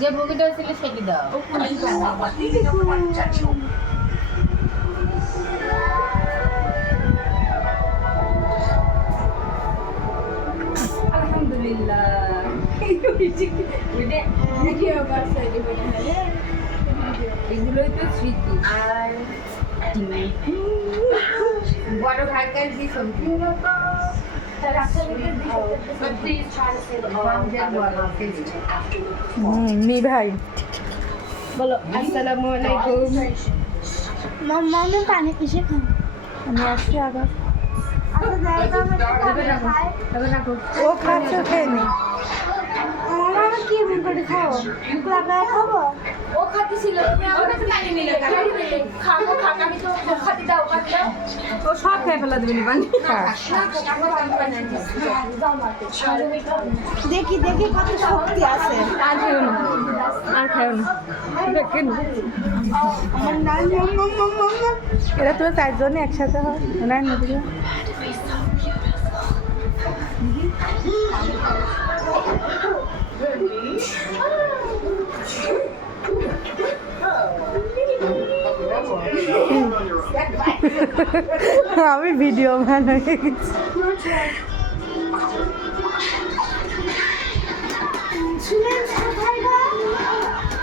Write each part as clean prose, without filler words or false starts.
যে মুভিটা ছিল সেটি দাও। আলহামদুলিল্লাহ এগুলোই তো স্মৃতি। আর বড় ভাগ্যের বিষয় মি ভাই বলো আসসালামু আলাইকুম। মাম্মা পানি কিসে খান? আমি আসছি আবার। তবে রাখো ও খাচ্ছে খেয়ে নি। মামা কি মন করে খাও? আপনারা খাবো? ও খাচ্ছিল তুমি আমার কাছে পানি নিলে খাবো খাক আমি তো খাতে দাও খাতে দাও ও সব খেয়ে ফেলা দেবে পানি। দেখি দেখি কত শক্তি আছে। আর খেও না, আর খেও না। দেখেন আমার নাম মাম্মা এরা তো চারজনই একসাথে হয় না নদীতে। আমি ভিডিও ম্যান হয়ে গেছি। ইন্স্যুরেন্স কোথায় গো?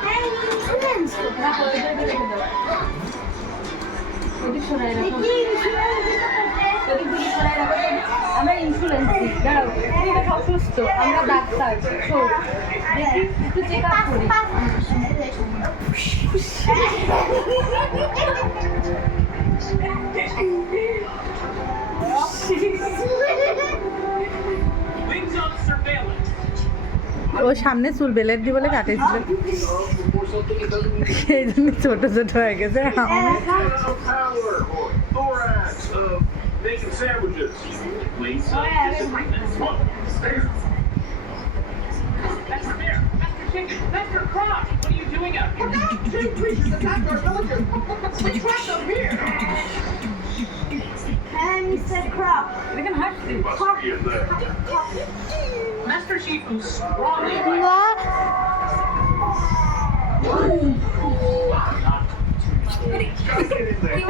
হ্যাঁ ইন্স্যুরেন্স দেখি আমরা ইন্স্যুরেন্স দিই, দাঁড়াও এটা সব সুস্থ, আমরা ডাক্তার শোন দেখি একটু চেক আপ করি। ও সামনে চুল বেলের দি বলে কাটেছিল, সেই জন্য ছোট ছোট হয়ে গেছে। Making sandwiches. Please, That's fair. Mr. Chicken, Mr. Croc, what are you doing out here? Two creatures attacked our villagers. We trapped them here. হ্যাঁ মিস্টার ক্রপ দেখেন হাসছি। Must be in there. Master Chief was strongly Get in there.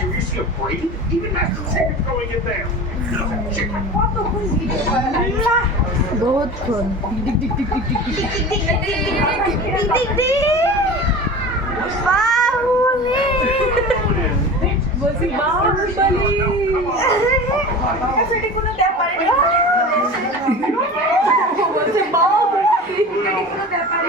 Seriously afraid? Even Master Chief is going in there. Chicken, what the বহুত ক্ষণ বলছি বাহুবলী সেটি কোনো ব্যাপারে বলছে বাহুবলী কোনো ব্যাপারে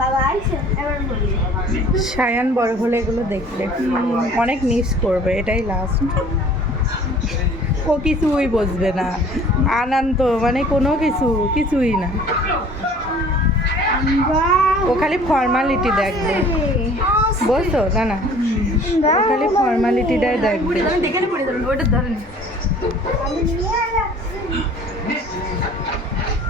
বাবা আইছে এবার বলি সায়ান বড় হলে এগুলো দেখবে অনেক মিস করবে, এটাই লাস্ট। ও কিছুই বুঝবে না, আনন্দ মানে কোনো কিছুই না, ও খালি ফর্মালিটি দেখবে, বুঝছো না না, ও খালি ফর্মালিটিটাই দেখবে। আমি নিয়ে